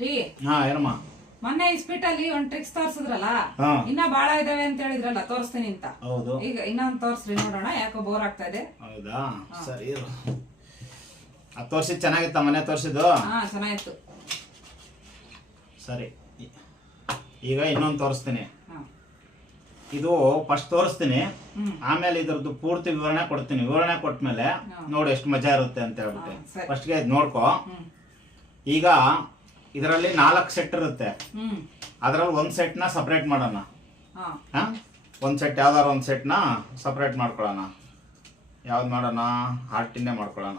ರೀ ಹಾ ಏನಮ್ಮ? ಮೊನ್ನೆ ಇಸ್ಪಿಟಲ್ಲಿ ಒಂದ್ ಟ್ರಿಕ್ಸ್ ತೋರ್ಸಿದ್ರಲ್ಲ? ಹಾ. ಇನ್ನ ಬಾಳ ಇದಾವೆ ಅಂತ ಹೇಳಿದ್ರಲ್ಲ ತೋರಿಸ್ತೀನಿ ಅಂತ. ಹೌದು. ಈಗ ಇನ್ನೊಂದ್ ತೋರ್ಸ್ರಿ ನೋಡೋಣ ಯಾಕೋ ಬೋರ್ ಆಗ್ತಾ ಇದೆ. ಹೌದಾ? ಸರಿ ಇರು. ಅದು ತೋರ್ಸಿದ್ ಚೆನ್ನಾಗಿತ್ತ ಮನೆ ತೋರ್ಸಿದ್ದು? ಹಾ ಚೆನ್ನಾಗಿತ್ತು. ಸರಿ. ಈ- ಈಗ ಇನ್ನೊಂದು ತೋರಿಸ್ತೀನಿ. ಹಾ. ಇದು ಫಸ್ಟ್ ತೋರಿಸ್ತೀನಿ. ಹ್ಮ್. ಆಮೇಲೆ ಇದ್ರದ್ದು ಪೂರ್ತಿ ವಿವರಣೆ ಕೊಡ್ತೀನಿ. ವಿವರಣೆ ಕೊಟ್ಮೇಲೆ ನೋಡು ಎಷ್ಟು ಮಜಾ ಇರುತ್ತೆ ಅಂತ ಹೇಳ್ಬಿಟ್ಟು. ಸರಿ. ಫಸ್ಟ್ಗೆ ಇದು ನೋಡ್ಕೊ. ಹ್ಮ್. ಈಗ ಇದರಲ್ಲಿ ನಾಲ್ಕು ಸೆಟ್ ಇರುತ್ತೆ. ಅದ್ರಲ್ಲಿ ಒಂದು ನ ಸಪ್ರೇಟ್ ಮಾಡೋಣ. ಹಾ. ಒಂದು ಸೆಟ್ ಯಾವ್ದಾರು ಒಂದು ಸೆಟ್ನ ಸಪ್ರೇಟ್ ಮಾಡ್ಕೊಳ್ಳೋಣ. ಯಾವ್ದು ಮಾಡೋಣ? ಹಾರ್ಟಿನ್ನೇ ಮಾಡ್ಕೊಳ್ಳೋಣ.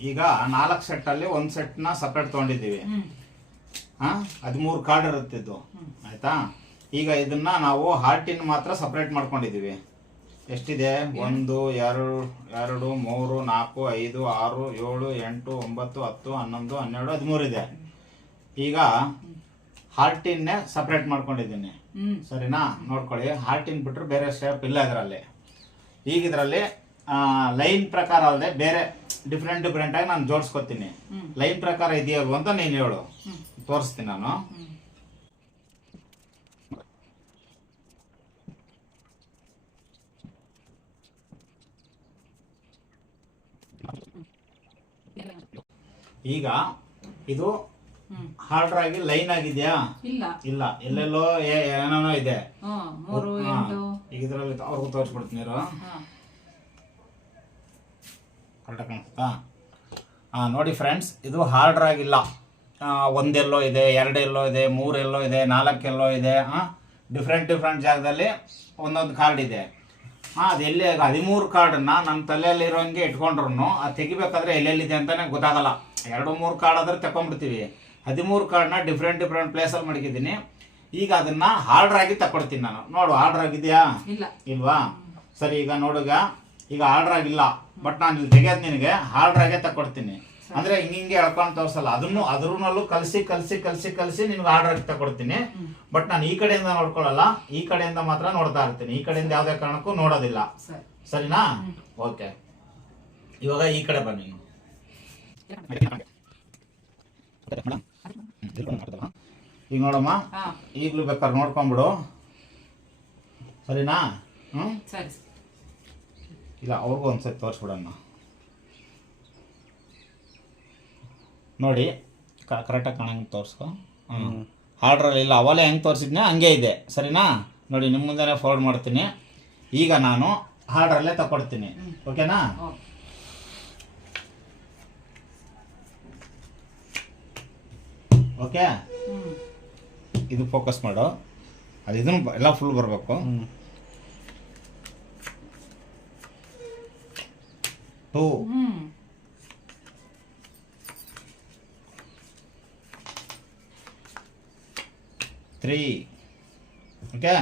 ಈಗ ನಾಲ್ಕು ಸೆಟ್ಟಲ್ಲಿ ಒಂದು ಸೆಟ್ನ ಸಪ್ರೇಟ್ನ ಹ್ಮ್. ಹಾಂ? ಹದಿಮೂರು ಕಾರ್ಡ್ ಇರುತ್ತಿದ್ದು. ಆಯ್ತಾ? ಈಗ ಇದನ್ನ ನಾವು ಹಾರ್ಟಿನ್ ಮಾತ್ರ ಸಪ್ರೇಟ್ ಮಾಡ್ಕೊಂಡಿದ್ದೀವಿ. ಎಷ್ಟಿದೆ? ಒಂದು ಎರಡು ಎರಡು ಮೂರು ನಾಲ್ಕು ಐದು ಆರು ಏಳು ಎಂಟು ಒಂಬತ್ತು ಹತ್ತು ಹನ್ನೊಂದು ಹನ್ನೆರಡು ಹದಿಮೂರು ಇದೆ. ಈಗ ಹಾರ್ಟಿನ್ನೇ ಸಪ್ರೇಟ್ ಮಾಡ್ಕೊಂಡಿದ್ದೀನಿ. ಸರಿನಾ? ನೋಡ್ಕೊಳ್ಳಿ. ಹಾರ್ಟಿನ್ ಬಿಟ್ಟರೆ ಬೇರೆ ಶೇಪ್ ಇಲ್ಲ ಇದರಲ್ಲಿ. ಈಗ ಇದರಲ್ಲಿ ಲೈನ್ ಪ್ರಕಾರ ಅಲ್ಲದೆ ಬೇರೆ ಡಿಫ್ರೆಂಟ್ ಡಿಫ್ರೆಂಟಾಗಿ ನಾನು ಜೋಡಿಸ್ಕೊತೀನಿ. ಲೈನ್ ಪ್ರಕಾರ ಇದೆಯಲ್ವ ಅಂತ ನೀನು ಹೇಳು. ತೋರಿಸ್ತೀನಿ ನಾನು ಹ್ಮ್ ಈಗ ಇದು ಹಾರ್ಡರ್ ಆಗಿ ಲೈನ್ ಆಗಿದ್ಯಾ? ಇಲ್ಲ. ಇಲ್ಲ. ಎಲ್ಲೆಲ್ಲೋ ಏ- ಏನೇನೋ ಇದೆ. ಈಗ ಇದರಲ್ಲಿ ಅವ್ರಿಗೂ ತೋರಿಸ್ಬಿಡ್ತೀನಿ. ಹಾ. ಕರೆಕ್ಟಾಗಿ ಕಾಣಿಸ್ತಾ ಹಾಂ ನೋಡಿ ಫ್ರೆಂಡ್ಸ್ ಇದು ಹಾರ್ಡರ್ ಆಗಿಲ್ಲ ಒಂದೆಲ್ಲೋ ಇದೆ ಎರಡೆಲ್ಲೋ ಇದೆ ಮೂರೆಲ್ಲೋ ಇದೆ ನಾಲ್ಕೆಲ್ಲೋ ಇದೆ ಹಾಂ ಡಿಫ್ರೆಂಟ್ ಡಿಫ್ರೆಂಟ್ ಜಾಗದಲ್ಲಿ ಒಂದೊಂದು ಕಾರ್ಡ್ ಇದೆ. ಹಾಂ ಅದು ಎಲ್ಲಿ ಹದಿಮೂರು ಕಾರ್ಡನ್ನ ನಮ್ಮ ತಲೆಯಲ್ಲಿ ಇರೋಂಗೆ ಇಟ್ಕೊಂಡ್ರು ಅದು ತೆಗಿಬೇಕಾದ್ರೆ ಎಲ್ಲೆಲ್ಲಿದೆ ಅಂತಲೇ ಗೊತ್ತಾಗಲ್ಲ. ಎರಡು ಮೂರು ಕಾರ್ಡ್ ಆದ್ರೆ ತಗೊಂಡ್ಬಿಡ್ತೀವಿ ಹದಿಮೂರು ಕಾರ್ಡ್ನ ಡಿಫ್ರೆಂಟ್ ಡಿಫ್ರೆಂಟ್ ಪ್ಲೇಸಲ್ಲಿ ಮಡಗಿದ್ದೀನಿ. ಈಗ ಅದನ್ನ ಆರ್ಡರ್ ಆಗಿ ತಕೊಡ್ತೀನಿ ನಾನು. ನೋಡು ಆರ್ಡರ್ ಆಗಿದೆಯಾ? ಇಲ್ವಾ? ಸರಿ ಈಗ ನೋಡುಗ ಈಗ ಆರ್ಡರ್ ಆಗಿಲ್ಲ. ಬಟ್ ನಾನು ಇಲ್ಲಿ ತೆಗೆಯೋದು ನಿನಗೆ ಆರ್ಡರ್ ಆಗೇ ತಕೊಡ್ತೀನಿ. ಅಂದ್ರೆ ಹಿಂಗೆ ಎಳ್ಕೊಂಡು ತೋರಿಸಲ್ಲ. ಅದನ್ನು ಅದ್ರನ್ನಲ್ಲೂ ಕಲಸಿ ಕಲಸಿ ಕಲಸಿ ಕಲಸಿ ನಿಮ್ಗೆ ಆರ್ಡರ್ ಆಗಿ ತಕೊಡ್ತೀನಿ. ಬಟ್ ನಾನು ಈ ಕಡೆಯಿಂದ ನೋಡ್ಕೊಳ್ಳಲ್ಲ. ಈ ಕಡೆಯಿಂದ ಮಾತ್ರ ನೋಡ್ತಾ ಇರ್ತೀನಿ. ಈ ಕಡೆಯಿಂದ ಯಾವುದೇ ಕಾರಣಕ್ಕೂ ನೋಡೋದಿಲ್ಲ. ಸರಿ. ಸರಿನಾ? ಓಕೆ. ಇವಾಗ ಈ ಕಡೆ ಬನ್ನಿ. ನೀನು. ಈಗ ನೋಡಮ್ಮ ಈಗಲೂ ಬೇಕಾದ್ರೆ ನೋಡ್ಕೊಂಬಿಡು ಸರಿನಾ ಹ್ಞೂ ಸರಿ ಇಲ್ಲ ಅವ್ರಿಗೂ ಒಂದ್ಸರಿ ತೋರಿಸ್ಬಿಡೋಣ ನೋಡಿ ಕರೆಕ್ಟಾಗಿ ಕಾಣಂಗೆ ತೋರಿಸ್ಕೊ. ಹ್ಞೂ ಆರ್ಡ್ರಲ್ಲಿ ಇಲ್ಲ. ಅವಲೇ ಹೆಂಗೆ ತೋರಿಸಿದ್ನೆ? ಹಂಗೆ ಇದೆ. ಸರಿನಾ? ನೋಡಿ ನಿಮ್ಮ ಮುಂದೆನೇ ಫಾರ್ವರ್ಡ್ ಮಾಡ್ತೀನಿ. ಈಗ ನಾನು ಆರ್ಡ್ರಲ್ಲೇ ತಕೊಡ್ತೀನಿ. ಓಕೆನಾ ಓಕೆ? ಇದು ಫೋಕಸ್ ಮಾಡು. ಅದು ಇದನ್ನು ಎಲ್ಲ ಫುಲ್ ಬರಬೇಕು. Two three okay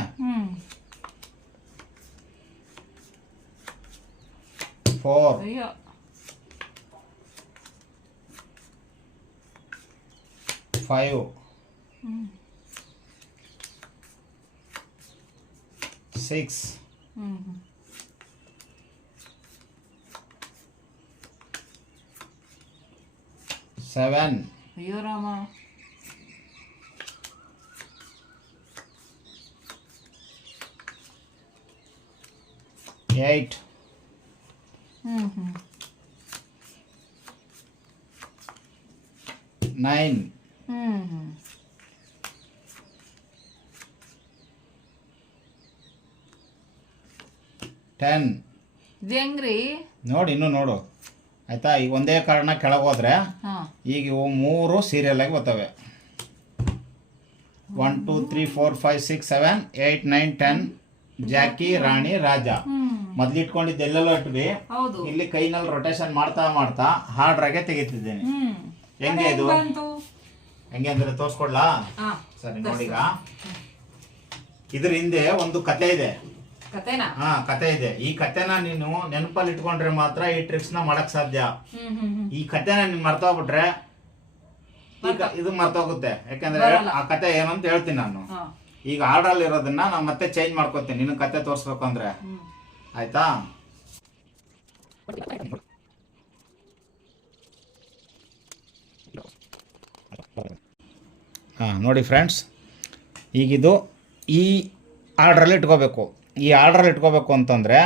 four 5 6 7 8 mm-hmm. 9 ten ಇದು ಹೆಂಗ್ರಿ? ನೋಡಿ ಇನ್ನು ನೋಡು. ಆಯ್ತಾ? ಈಗ ಒಂದೇ ಕಾರಣ ಕೆಳಗೆ ಹೋದ್ರೆ ಈಗ ಇವು ಮೂರು ಸೀರಿಯಲ್ ಆಗಿ ಬರ್ತವೆ. One two three four five six seven eight nine ten Jackie ರಾಣಿ ರಾಜ ಮೊದ್ಲು ಇಟ್ಕೊಂಡಿದ್ದು ಎಲ್ಲೆಲ್ಲೋ ಇಟ್ವಿ ಹೌದು. ಇಲ್ಲಿ ಕೈನಲ್ಲಿ ರೊಟೇಷನ್ ಮಾಡ್ತಾ ಮಾಡ್ತಾ ಹಾರ್ಡ್ರಾಗೆ ತೆಗಿತಿದ್ದೀನಿ. ಹೆಂಗೆ ಇದು? ಹೆಂಗ್ ಅಂದ್ರೆ ತೋರಿಸ್ಕೊಡ್ಲಾ? ಸರಿ ನೋಡಿಗ. ಇದ್ರ ಹಿಂದೆ ಒಂದು ಕತೆ ಇದೆ. ಹಾ ಕತೆ ಇದೆ. ಈ ಕತೆನ ನೀನು ನೆನಪಲ್ಲಿ ಇಟ್ಕೊಂಡ್ರೆ ಮಾತ್ರ ಈ ಟ್ರಿಪ್ಸ್ನ ಮಾಡಕ್ ಸಾಧ್ಯ. ಈ ಕತೆನ ನೀನ್ ಮರ್ತೋಗ್ಬಿಟ್ರೆ ಇದು ಮರ್ತೋಗುತ್ತೆ. ಯಾಕಂದ್ರೆ ಆ ಕತೆ ಏನಂತ ಹೇಳ್ತೀನಿ ನಾನು. ಈಗ ಆರ್ಡರ್ ಇರೋದನ್ನ ನಾನು ಮತ್ತೆ ಚೇಂಜ್ ಮಾಡ್ಕೋತೀನಿ. ನಿನ್ನ ಕತೆ ತೋರ್ಸ್ಬೇಕು ಅಂದ್ರೆ. ಆಯ್ತಾ? ಹಾಂ, ನೋಡಿ ಫ್ರೆಂಡ್ಸ್ ಈಗಿದು ಈ ಆರ್ಡ್ರಲ್ಲಿ ಇಟ್ಕೋಬೇಕು. ಈ ಆರ್ಡ್ರಲ್ಲಿ ಇಟ್ಕೋಬೇಕು ಅಂತಂದರೆ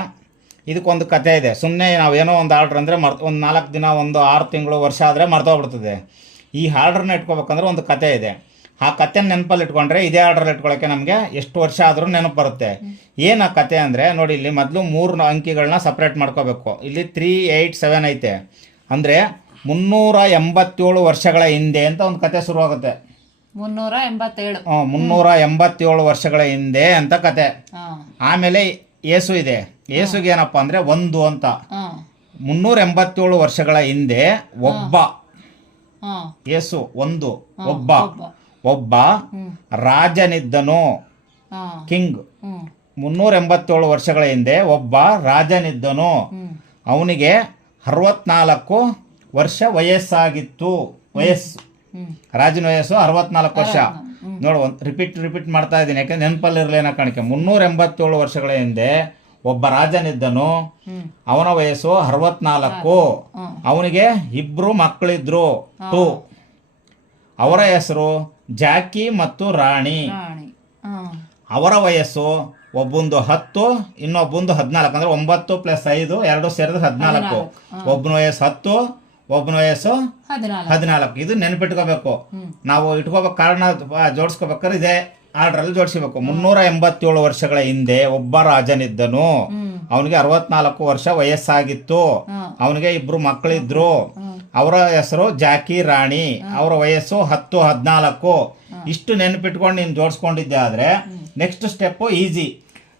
ಇದಕ್ಕೊಂದು ಕತೆ ಇದೆ. ಸುಮ್ಮನೆ ನಾವು ಏನೋ ಒಂದು ಆರ್ಡ್ರ್ ಅಂದರೆ ಮರ್ ಒಂದು ನಾಲ್ಕು ದಿನ, ಒಂದು ಆರು ತಿಂಗಳು ವರ್ಷ ಆದರೆ ಮರ್ತೋಗ್ಬಿಡ್ತದೆ. ಈ ಆರ್ಡ್ರನ್ನ ಇಟ್ಕೋಬೇಕಂದ್ರೆ ಒಂದು ಕತೆ ಇದೆ. ಆ ಕತೆ ನೆನಪಲ್ಲಿ ಇಟ್ಕೊಂಡ್ರೆ ಇದೇ ಆರ್ಡ್ರಲ್ಲಿ ಇಟ್ಕೊಳ್ಳೋಕ್ಕೆ ನಮಗೆ ಎಷ್ಟು ವರ್ಷ ಆದರೂ ನೆನಪು ಬರುತ್ತೆ. ಏನು ಆ ಕತೆ ಅಂದರೆ ನೋಡಿ ಇಲ್ಲಿ ಮೊದಲು ಮೂರು ಅಂಕಿಗಳನ್ನ ಸಪ್ರೇಟ್ ಮಾಡ್ಕೋಬೇಕು. ಇಲ್ಲಿ ತ್ರೀ ಏಯ್ಟ್ ಸೆವೆನ್ ಐತೆ. ಅಂದರೆ ಮುನ್ನೂರ ಎಂಬತ್ತೇಳು ವರ್ಷಗಳ ಹಿಂದೆ ಅಂತ ಒಂದು ಕತೆ ಶುರುವಾಗುತ್ತೆ. ಮುನ್ನೂರ ಎಂಬತ್ತೇಳು. ಮುನ್ನೂರ ಎಂಬತ್ತೇಳು ವರ್ಷಗಳ ಹಿಂದೆ ಅಂತ ಕತೆ. ಹಾ. ಆಮೇಲೆ ಏಸು ಇದೆ. ಏಸುಗೆ ಏನಪ್ಪ ಅಂದ್ರೆ ಒಂದು ಅಂತ. ಹಾ. ಮುನ್ನೂರ ಎಂಬತ್ತೇಳು ವರ್ಷಗಳ ಹಿಂದೆ ಒಬ್ಬ. ಹಾ. ಏಸು ಒಂದು. ಒಬ್ಬ. ಒಬ್ಬ. ಒಬ್ಬ ಹ್ಮ್. ರಾಜನಿದ್ದನು. ಹಾ. ಕಿಂಗ್. ಹ್ಮ್. ಮುನ್ನೂರ ಎಂಬತ್ತೇಳು ವರ್ಷಗಳ ಹಿಂದೆ ಒಬ್ಬ ರಾಜನಿದ್ದನು. ಹ್ಮ್. ಅವನಿಗೆ ಅರವತ್ನಾಲ್ಕು ವರ್ಷ ವಯಸ್ಸಾಗಿತ್ತು. ವಯಸ್ಸು. ರಾಜನ ವಯಸ್ಸು ಅರವತ್ನಾಲ್ಕು ವರ್ಷ. ನೋಡು ಒಂದು ರಿಪೀಟ್ ರಿಪೀಟ್ ಮಾಡ್ತಾ ಇದ್ದೀನಿ. ಯಾಕಂದ್ರೆ ನೆನಪಲ್ಲಿರಲೇನ ಕಾಣಿಕೆ? ಮುನ್ನೂರ ಎಂಬತ್ತೇಳು ವರ್ಷಗಳ ಹಿಂದೆ ಒಬ್ಬ ರಾಜನಿದ್ದನು. ಅವನ ವಯಸ್ಸು ಅರವತ್ನಾಲ್ಕು. ಅವನಿಗೆ ಇಬ್ರು ಮಕ್ಕಳಿದ್ರು ಟು. ಅವರ ಹೆಸರು ಜಾಕಿ ಮತ್ತು ರಾಣಿ. ರಾಣಿ. ಅವರ ವಯಸ್ಸು ಒಬ್ಬೊಂದು ಹತ್ತು ಇನ್ನೊಬ್ಬಂದು ಹದಿನಾಲ್ಕು. ಅಂದ್ರೆ ಒಂಬತ್ತು ಪ್ಲಸ್ ಐದು ಎರಡು ಸೇರಿದ್ರೆ ಹದಿನಾಲ್ಕು. ಒಬ್ಬನ ವಯಸ್ಸು ಹತ್ತು ಒಬ್ಬನ ವಯಸ್ಸು ಹದಿನಾಲ್ಕು. ಇದು ನೆನಪಿಟ್ಕೋಬೇಕು. ನಾವು ಇಟ್ಕೋಬೇಕು ಕಾರಣ ಜೋಡಿಸ್ಕೋಬೇಕಾದ್ರೆ ಇದೆ ಆರ್ಡ್ರಲ್ಲಿ ಜೋಡಿಸಬೇಕು. ಮುನ್ನೂರ ಎಂಬತ್ತೇಳು ವರ್ಷಗಳ ಹಿಂದೆ ಒಬ್ಬ ರಾಜನಿದ್ದನು. ಅವನಿಗೆ ಅರವತ್ನಾಲ್ಕು ವರ್ಷ ವಯಸ್ಸಾಗಿತ್ತು. ಅವನಿಗೆ ಇಬ್ರು ಮಕ್ಕಳಿದ್ರು. ಅವರ ಹೆಸರು ಜಾಕಿ ರಾಣಿ. ಅವರ ವಯಸ್ಸು ಹತ್ತು ಹದಿನಾಲ್ಕು. ಇಷ್ಟು ನೆನಪಿಟ್ಕೊಂಡು ನೀನು ಜೋಡಿಸ್ಕೊಂಡಿದ್ದೆ ಆದ್ರೆ ನೆಕ್ಸ್ಟ್ ಸ್ಟೆಪ್ ಈಸಿ.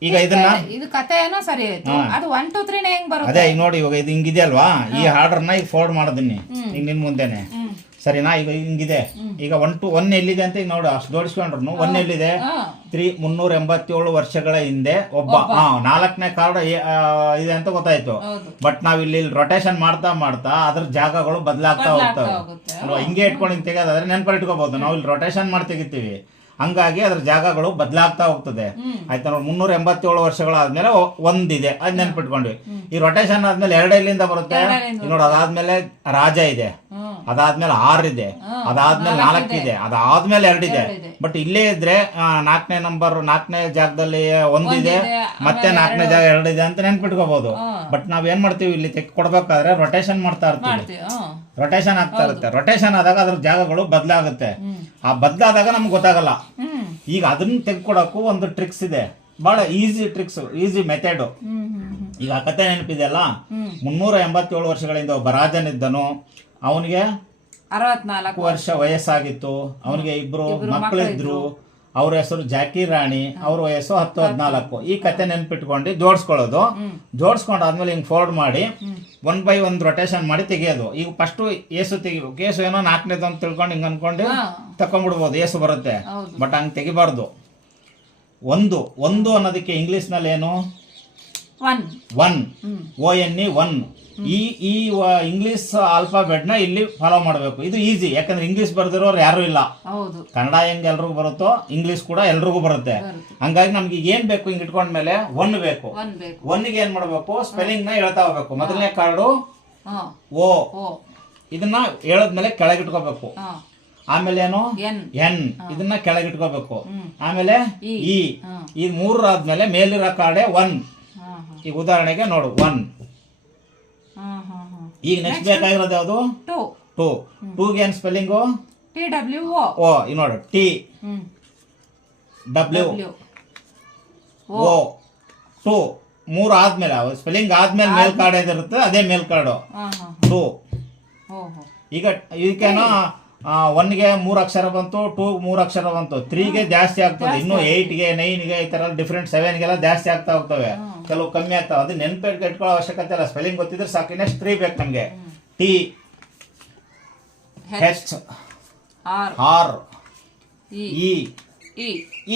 ಈಗ ಇದನ್ನ ಇದು ಕತೆ ಏನೋ ಸರಿ ಆಯ್ತು. ಅದು ಒನ್ ಟೂ ತ್ರೀನೇ ಹೆಂಗ್ ಬರುತ್ತೆ? ಅದೇ ಈಗ ನೋಡಿ ಇವಾಗ ಇದು ಹಿಂಗಿದೆ ಅಲ್ವಾ? ಈ ಆರ್ಡರ್ನ ಈಗ ಫೋರ್ಡ್ ಮಾಡಿದ್ದೀನಿ ಈಗ ನಿನ್ ಮುಂದೆನೆ. ಸರಿನಾ? ಈಗ ಹಿಂಗಿದೆ. ಈಗ ಒನ್ ಟು ಒನ್ ಎಲ್ಲಿದೆ ಅಂತ ಈಗ ನೋಡು ಅಷ್ಟು ಜೋಡಿಸ್ಕೊಂಡ್ರು ಒನ್ ಎಲ್ಲಿದೆ? ತ್ರೀ ಮುನ್ನೂರ ಎಂಬತ್ತೇಳು ವರ್ಷಗಳ ಹಿಂದೆ ಒಬ್ಬ ಹಾ ನಾಲ್ಕನೇ ಕಾರ್ಡ್ ಇದೆ ಅಂತ ಗೊತ್ತಾಯ್ತು. ಬಟ್ ನಾವ್ ಇಲ್ಲಿ ರೊಟೇಷನ್ ಮಾಡ್ತಾ ಮಾಡ್ತಾ ಅದ್ರ ಜಾಗಗಳು ಬದಲಾಗ್ತಾ ಹೋಗ್ತವೆ. ಅಲ್ವಾ? ಹಿಂಗೆ ಇಟ್ಕೊಂಡು ಹಿಂಗೆ ತೆಗೆಯೋದಾದ್ರೆ ನೆನಪಲ್ಲಿ ಇಟ್ಕೋಬಹುದು ನಾವು ಇಲ್ಲಿ ರೊಟೇಷನ್ ಮಾಡಿ ತೆಗಿತೀವಿ. ಹಂಗಾಗಿ ಅದ್ರ ಜಾಗಗಳು ಬದಲಾಗ್ತಾ ಹೋಗ್ತದೆ. ಆಯ್ತಾ ನೋಡಿ ಮುನ್ನೂರ ಎಂಬತ್ತೇಳು ವರ್ಷಗಳಾದ್ಮೇಲೆ ಒಂದಿದೆ. ಅದ್ ನೆನ್ಪಿಟ್ಕೊಂಡ್ವಿ. ಈ ರೊಟೇಷನ್ ಆದ್ಮೇಲೆ ಎರಡೆಲ್ಲಿಂದ ಬರುತ್ತೆ. ನೋಡಿ ಅದಾದ್ಮೇಲೆ ರಾಜ ಇದೆ. ಅದಾದ್ಮೇಲೆ ಆರಿದೆ ಇದೆ ಅದಾದ್ಮೇಲೆ ನಾಲ್ಕಿದೆ. ಇದೆ ಅದಾದ್ಮೇಲೆ ಎರಡಿದೆ. ಇದೆ. ಬಟ್ ಇಲ್ಲೇ ಇದ್ರೆ ನಾಲ್ಕನೇ ನಂಬರ್ ನಾಲ್ಕನೇ ಜಾಗದಲ್ಲಿ ಒಂದಿದೆ ಮತ್ತೆ ನಾಲ್ಕನೇ ಜಾಗ ಎರಡಿದೆ ಅಂತ ನೆನ್ಪಿಟ್ಕೋಬಹುದು ಬಟ್ ನಾವ್ ಏನ್ ಮಾಡ್ತೀವಿ ಇಲ್ಲಿ ತೆಗ್ ಕೊಡ್ಬೇಕಾದ್ರೆ ರೊಟೇಷನ್ ಮಾಡ್ತಾ ಇರ್ತೀವಿ. ರೊಟೇಷನ್ ಆಗ್ತಾ ಇರುತ್ತೆ. ರೊಟೇಷನ್ ಆದಾಗ ಅದ್ರ ಜಾಗಗಳು ಬದಲಾಗುತ್ತೆ. ಆ ಬದಲಾದಾಗ ನಮ್ಗೆ ಗೊತ್ತಾಗಲ್ಲ. ಈಗ ಅದನ್ನ ತೆಗ್ಕೊಡಕ್ಕೂ ಒಂದು ಟ್ರಿಕ್ಸ್ ಇದೆ. ಬಹಳ ಈಸಿ ಟ್ರಿಕ್ಸ್ ಈಸಿ ಮೆಥಡ್ ಈಗ ಕತೆ ನೆನಪಿದೆಯಲ್ಲ. ಮುನ್ನೂರ ಎಂಬತ್ತೇಳು ವರ್ಷಗಳಿಂದ ಒಬ್ಬ ರಾಜನಿದ್ದನು. ಅವನಿಗೆ ಅರವತ್ನಾಲ್ಕು ವರ್ಷ ವಯಸ್ಸಾಗಿತ್ತು. ಅವನಿಗೆ ಇಬ್ರು ಮಕ್ಕಳಿದ್ರು ಅವ್ರ ಹೆಸರು ಜಾಕಿ ರಾಣಿ. ಅವ್ರ ವಯಸ್ಸು ಹತ್ತು ಹದಿನಾಲ್ಕು. ಈ ಕತೆ ನೆನ್ಪಿಟ್ಕೊಂಡು ಜೋಡಿಸ್ಕೊಳ್ಳೋದು. ಜೋಡಿಸ್ಕೊಂಡಾದ್ಮೇಲೆ ಹಿಂಗೆ ಫೋಲ್ಡ್ ಮಾಡಿ ಒನ್ ಬೈ ಒನ್ ರೊಟೇಷನ್ ಮಾಡಿ ತೆಗಿಯೋದು. ಈಗ ಫಸ್ಟ್ ಏಸು ತೆಗಿಬೇಕು ಏಸು ಏನೋ ನಾಲ್ಕನೇದು ಅಂತ ತಿಳ್ಕೊಂಡು ಹಿಂಗೆ ಅನ್ಕೊಂಡು. ತಕೊಂಡ್ಬಿಡ್ಬೋದು. ಏಸು ಬರುತ್ತೆ. ಬಟ್ ಹಂಗೆ ತೆಗಿಬಾರ್ದು. ಒಂದು ಒಂದು ಅನ್ನೋದಕ್ಕೆ ಇಂಗ್ಲಿಷ್ನಲ್ಲಿ ಏನು one O N E one ಈ ಈ ಇಂಗ್ಲಿಷ್ ಆಲ್ಫಾಬೆಟ್ನ ಇಲ್ಲಿ ಫಾಲೋ ಮಾಡಬೇಕು. ಇದು ಈಸಿ ಯಾಕಂದ್ರೆ ಇಂಗ್ಲಿಷ್ ಬರ್ದಿರೋರು ಯಾರು ಇಲ್ಲ. ಕನ್ನಡ ಹೆಂಗ್ ಎಲ್ರಿಗೂ ಬರುತ್ತೋ ಇಂಗ್ಲಿಷ್ ಕೂಡ ಎಲ್ರಿಗೂ ಬರುತ್ತೆ. ಹಂಗಾಗಿ ನಮ್ಗೆ ಈಗ ಏನ್ ಬೇಕು ಹಿಂಗ್ ಇಟ್ಕೊಂಡ್ಮೇಲೆ ಒನ್ ಬೇಕು. ಒನ್ ಬೇಕು. ಒನ್ಗೆ ಏನ್ ಮಾಡ್ಬೇಕು? ಸ್ಪೆಲ್ಲಿಂಗ್ನ ಹೇಳ್ತಾ ಹೋಗ್ಬೇಕು. ಮೊದಲನೇ ಕಾರ್ಡು ಓ ಇದನ್ನ ಹೇಳದ್ಮೇಲೆ ಕೆಳಗಿಟ್ಕೋಬೇಕು ಆಮೇಲೆ ಏನು? ಎನ್ ಇದನ್ನ ಕೆಳಗಿಟ್ಕೋಬೇಕು. ಆಮೇಲೆ ಇ. ಇ ಹಾ. ಈ ಮೂರರ ಆದ್ಮೇಲೆ ಮೇಲಿರೋ ಕಾರ್ಡೆ ಒನ್ ಈಗ ಉದಾಹರಣೆಗೆ ನೋಡು ಒನ್ ಈಗ ನೆಕ್ಸ್ಟ್ ಬೇಕಾಗಿರೋದು ಯಾವುದು? ಟು ಟೂ ಟೂಗೆ ಏನು ಸ್ಪೆಲ್ಲಿಂಗು ಟಿ ಡಬ್ಲ್ಯೂ ಓ ಈಗ ನೋಡು ಟಿ ಡಬ್ಲ್ಯೂ ಓ ಟು ಮೂರು ಆದ್ಮೇಲೆ ಸ್ಪೆಲ್ಲಿಂಗ್ ಆದ್ಮೇಲೆ ಮೇಲ್ ಕಾರ್ಡ್ ಇರುತ್ತೆ ಅದೇ ಮೇಲ್ ಕಾರ್ಡು ಟೂ ಈಗ ಇದಕ್ಕೇನೋ ಒನ್ಗೆ ಮೂರು ಅಕ್ಷರ ಬಂತು ಟೂ ಮೂರು ಅಕ್ಷರ ಬಂತು. ತ್ರೀಗೆ ಜಾಸ್ತಿ ಆಗ್ತದೆ. ಇನ್ನು ಏಯ್ಟ್ಗೆ ನೈನ್ಗೆ ಈ ತರ ಡಿಫ್ರೆಂಟ್ ಸೆವೆನ್ಗೆಲ್ಲ ಜಾಸ್ತಿ ಆಗ್ತಾ ಹೋಗ್ತವೆ. ಕೆಲವು ಕಮ್ಮಿ ಆಗ್ತಾವೆ. ಅದು ನೆನ್ಪೇಟ್ ಇಟ್ಕೊಳ್ಳೋ ಅವಶ್ಯಕತೆ ಇಲ್ಲ. ಸ್ಪೆಲ್ಲಿಂಗ್ ಗೊತ್ತಿದ್ರೆ ಸಾಕು. ನೆಕ್ಸ್ಟ್ ತ್ರೀ ಬೇಕು ನಮಗೆ. T H R E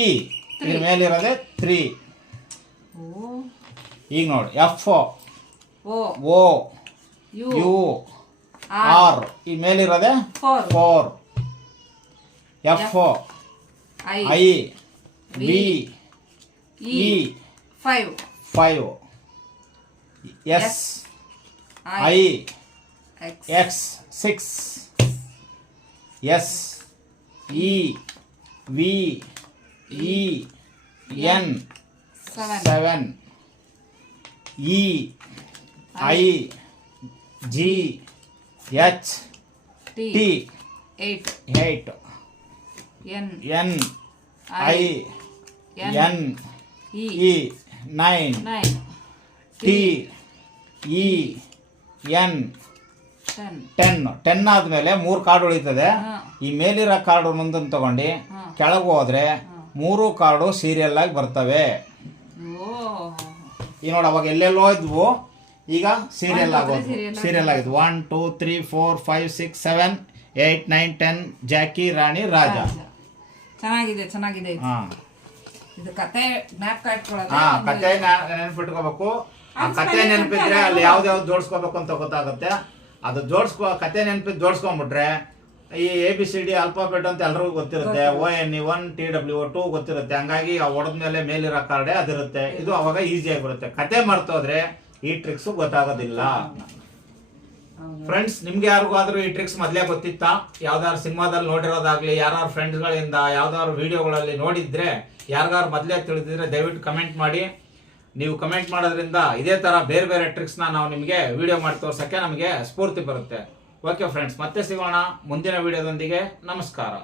E ಇದ್ರ ಮೇಲಿರೋದೆ ತ್ರೀ ಈಗ ನೋಡಿ. F O U R. ಈ ಮೇಲಿರೋದೆ? Four. F I. V E. Five. Five. S. I. X. Six. S. E. V. E. N. Seven. E. I. G. H T T eight eight N N I N E nine nine T E N ten ten ten ಆದ್ಮೇಲೆ ಮೂರು card ಉಳಿತದೆ. ಈ ಮೇಲಿರೋ card ಒಂದೊಂದು ತಗೊಂಡು. ಕೆಳಗೆ ಹೋದ್ರೆ ಮೂರು ಕಾರ್ಡು ಸೀರಿಯಲ್ ಆಗಿ ಬರ್ತವೆ. ಈ ನೋಡಿ ಅವಾಗ ಎಲ್ಲೆಲ್ಲೋ ಇದ್ವು. ಈಗ ಸೀರಿಯಲ್ ಆಗೋದು. ಸೀರಿಯಲ್ ಆಗಿದೆ. One two three four five six seven eight nine ten Jackie ರಾಣಿ ರಾಜ ಚೆನ್ನಾಗಿದೆ ಚೆನ್ನಾಗಿದೆ. ಇದು ಕತೆ ಜ್ಞಾಪಕ ಇಟ್ಕೊಳ್ಳೋದು ಹಾ ಕತೆ ನೆನ್ಪಿಟ್ಕೋಬೇಕು. ಆ ಕತೆ ನೆನಪಿದ್ರೆ ಅಲ್ಲಿ ಯಾವ್ದು ಯಾವ್ದು ಜೋಡಿಸ್ಕೋಬೇಕು ಅಂತ ಗೊತ್ತಾಗುತ್ತೆ. ಅದು ಜೋಡಿಸ್ಕೊ ಕತೆ ನೆನಪಿ ಜೋಡಿಸ್ಕೊಂಡ್ಬಿಟ್ರೆ ಈ A B C D alphabet ಅಂತ ಎಲ್ರಿಗೂ ಗೊತ್ತಿರುತ್ತೆ. O N E one T W two ಗೊತ್ತಿರುತ್ತೆ. ಹಂಗಾಗಿ ಆ ಹೊಡೆದ್ಮೇಲೆ ಮೇಲಿರೋ ಕಾರ್ಡೆ ಅದಿರುತ್ತೆ. ಇದು ಅವಾಗ ಈಸಿ ಆಗಿಬಿಡುತ್ತೆ ಕತೆ ಮರ್ತೋದ್ರೆ ಈ ಟ್ರಿಕ್ಸ್ ಗೊತ್ತಾಗೋದಿಲ್ಲ. ಫ್ರೆಂಡ್ಸ್ ನಿಮ್ಗೆ ಯಾರಿಗಾದ್ರೂ ಈ ಟ್ರಿಕ್ಸ್ ಮೊದಲೇ ಗೊತ್ತಿತ್ತಾ? ಯಾವ್ದಾದ್ರು ಸಿನಿಮಾದಲ್ಲಿ ನೋಡಿರೋದಾಗ್ಲಿ ಯಾರು ಫ್ರೆಂಡ್ಸ್ಗಳಿಂದ ಯಾವ್ದಾದ್ರು ವಿಡಿಯೋಗಳಲ್ಲಿ ನೋಡಿದ್ರೆ ಯಾರಿಗಾರು ಮೊದಲೇ ತಿಳಿದಿದ್ರೆ ದಯವಿಟ್ಟು ಕಮೆಂಟ್ ಮಾಡಿ. ನೀವು ಕಮೆಂಟ್ ಮಾಡೋದ್ರಿಂದ ಇದೇ ತರ ಬೇರೆ ಬೇರೆ ಟ್ರಿಕ್ಸ್ನ ನಾವು ನಿಮಗೆ ವಿಡಿಯೋ ಮಾಡಿ ತೋರ್ಸೋಕ್ಕೆ ನಮಗೆ ಸ್ಫೂರ್ತಿ ಬರುತ್ತೆ. ಓಕೆ ಫ್ರೆಂಡ್ಸ್ ಮತ್ತೆ ಸಿಗೋಣ ಮುಂದಿನ ವಿಡಿಯೋದೊಂದಿಗೆ ನಮಸ್ಕಾರ.